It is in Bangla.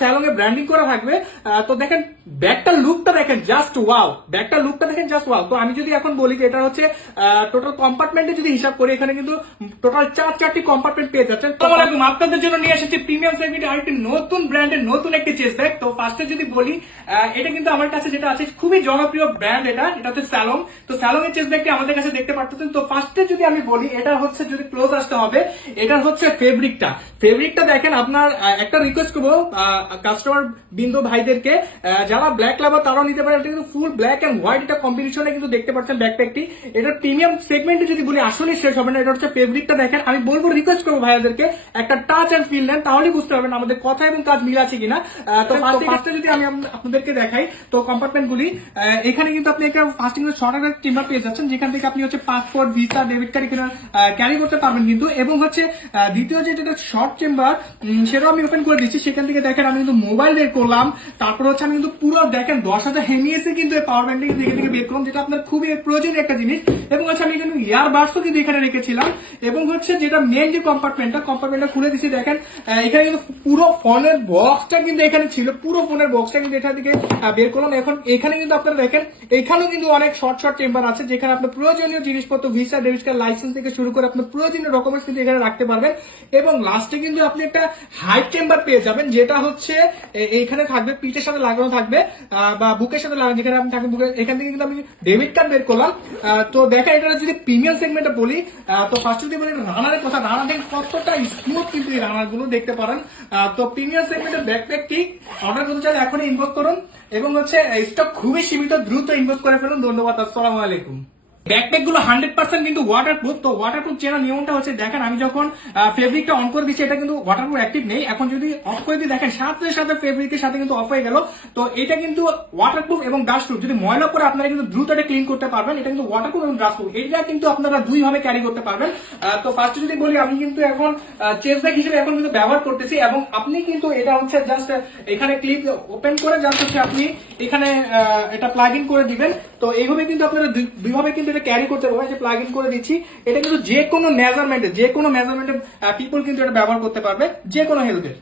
স্যালং এ ব্র্যান্ডিং করা থাকবে। তো দেখেন ব্যাগটার লুকটা দেখেন জাস্ট ওয়াও, ব্যাগটার লুকটা দেখেন জাস্ট ওয়াও। তো আমি যদি এখন বলি যে এটা হচ্ছে টোটাল কম্পার্টমেন্টে যদি হিসাব করি, এখানে কিন্তু টোটাল চারটি কম্পার্টমেন্ট পেয়ে যাচ্ছেন। তো আপনাদের জন্য নিয়ে এসেছি প্রিমিয়াম সেগমেন্টে আরেকটি নতুন ব্র্যান্ডের নতুন একটি চেস্ট ব্যাগ। তো ফার্স্টে যদি বলি, এটা কিন্তু আমার কাছে যেটা আছে খুবই জনপ্রিয় ব্র্যান্ড, এটা হচ্ছে স্যালং। তো স্যালং এর চেস্ট ব্যাগটি আমাদের কাছে দেখতে পাচ্ছেন। তো ফার্স্টে যদি আমি বলি, এটা হচ্ছে যদি ক্লোজ আসতে হবে, এটা হচ্ছে ফেব্রিকটা দেখেন। আপনার একটা রিকোয়েস্ট করবো কাস্টমার বিন্দু ভাইদেরকে, যারা ব্ল্যাক লাভার তারাও নিতে পারে। এটা কিন্তু ফুল ব্ল্যাক এন্ড হোয়াইট এটা কম্বিনেশনে কিন্তু দেখতে পাচ্ছেন ব্যাকপ্যাকটি। এটা প্রিমিয়াম সেগমেন্টে যদি বলি আসলে শেষ হবে না। এটা হচ্ছে ফেব্রিকটা দেখেন। আমি বলবো, রিকোয়েস্ট করবো ভাইয়াদেরকে একটা টাচ এন্ড ফিল নেন, তাহলেই বুঝতে পারবেন আমাদের কথা এবং কাজ মিল আছে কিনা। তো ফার্স্টে যদি আমি আপনাদেরকে দেখাই, তো কম্পার্টমেন্ট গুলি এখানে কিন্তু আপনি একটা ফার্স্টিং শর্ট টিম্বার পেয়ে যাচ্ছেন, যেখান থেকে আপনি হচ্ছে পাসপোর্ট, ভিসা, ডেবিট কার্ড এখানে ক্যারি করতে পারবেন কিন্তু। এবং হচ্ছে দ্বিতীয় যেটা শর্ট চেম্বার, সেটাও আমি ওপেন করে দিচ্ছি। সেখান থেকে দেখেন আমি কিন্তু মোবাইল বের করলাম, তারপর হচ্ছে আমি কিন্তু পুরো দেখেন 10,000 এমএএস কিন্তু এই পাওয়ার ব্যাংক এখান থেকে বের করলাম, যেটা আপনার খুবই প্রয়োজনীয় একটা জিনিস। এবং হচ্ছে আমি কিন্তু ইয়ারবাডসও কিন্তু এখানে রেখেছিলাম। এবং হচ্ছে যেটা মেন যে কম্পার্টমেন্টটা খুলে দিচ্ছি, দেখেন এখানে কিন্তু পুরো ফোনের বক্সটা কিন্তু এখানে ছিল, পুরো ফোনের বক্সটা কিন্তু এখান থেকে বের করলাম। এখন এখানে কিন্তু আপনারা দেখেন এখানেও কিন্তু অনেক শর্ট চেম্বার আছে, যেখানে আপনার প্রয়োজনীয় জিনিসপত্র, ভিসা, ডেবিট কার্ড, লাইসেন্স থেকে শুরু করে আপনার প্রয়োজনীয় ডকুমেন্টস কিন্তু এখানে রাখতে পারবেন। এবং লাস্টে কিন্তু আপনি একটা হাইট চেম্বার পেয়ে যাবেন, যেটা হচ্ছে এইখানে থাকবে, পিঠের সাথে লাগানো থাকবে বা বুকের সাথে লাগানো, যেখানে আপনি থাকবেন বুকে। এখান থেকে কিন্তু আমি ডেবিট কার্ড বের করলাম। তো দেখেন এটা যদি প্রিমিয়াম সেগমেন্টে বলি, তো ফার্স্ট যদি বলি রানারের কথা, রানার দেখেন কতটা স্মুথ কিন্তু এই রানার গুলো দেখতে পারেন। তো প্রিমিয়াম সেগমেন্টের ব্যাকপ্যাকটি অর্ডার করতে চাইলে এখনই ইনবক্স করুন। এবং হচ্ছে স্টক খুবই সীমিত, দ্রুত ইনবক্স করে ফেলুন। ধন্যবাদ, আসসালামু আলাইকুম। ব্যাকপ্যাক গুলো 100% কিন্তু ওয়াটারপ্রুফ। তো ওয়াটারপ্রুফ চেনার নিয়মটা হচ্ছে, দেখেন আমি যখন ফেব্রিকটা অন করে দিচ্ছি, এটা কিন্তু ওয়াটারপ্রুফ অ্যাক্টিভ নেই। এখন যদি অফ করে দিই, দেখেন সাথে সাথে ফেব্রিকের সাথে কিন্তু অফ হয়ে গেল। তো এটা কিন্তু ওয়াটারপ্রুফ এবং ডাস্টপ্রুফ। যদি ময়লা করে আপনারা কিন্তু দ্রুত এটা ক্লিন করতে পারবেন। এটা কিন্তু ওয়াটারপ্রুফ এবং ডাস্টপ্রুফ, এটা কিন্তু আপনারা দুই ভাবে ক্যারি করতে পারবেন। তো ফার্স্টে যদি বলি, আমি কিন্তু এখন চেস্ট ব্যাগ হিসেবে এখন কিন্তু ব্যবহার করতেছি। এবং আপনি কিন্তু এটা হচ্ছে জাস্ট এখানে ক্লিপ ওপেন করে জাস্ট হচ্ছে আপনি এখানে এটা প্লাগ ইন করে দিবেন। তো এইভাবে কিন্তু আপনারা দুইভাবে কিন্তু এটা ক্যারি করতে পারবেন। প্লাগ ইন করে দিচ্ছি, এটা কিন্তু যে কোনো মেজারমেন্টে পিপল কিন্তু এটা ব্যবহার করতে পারবে, যে কোনো হেলথের।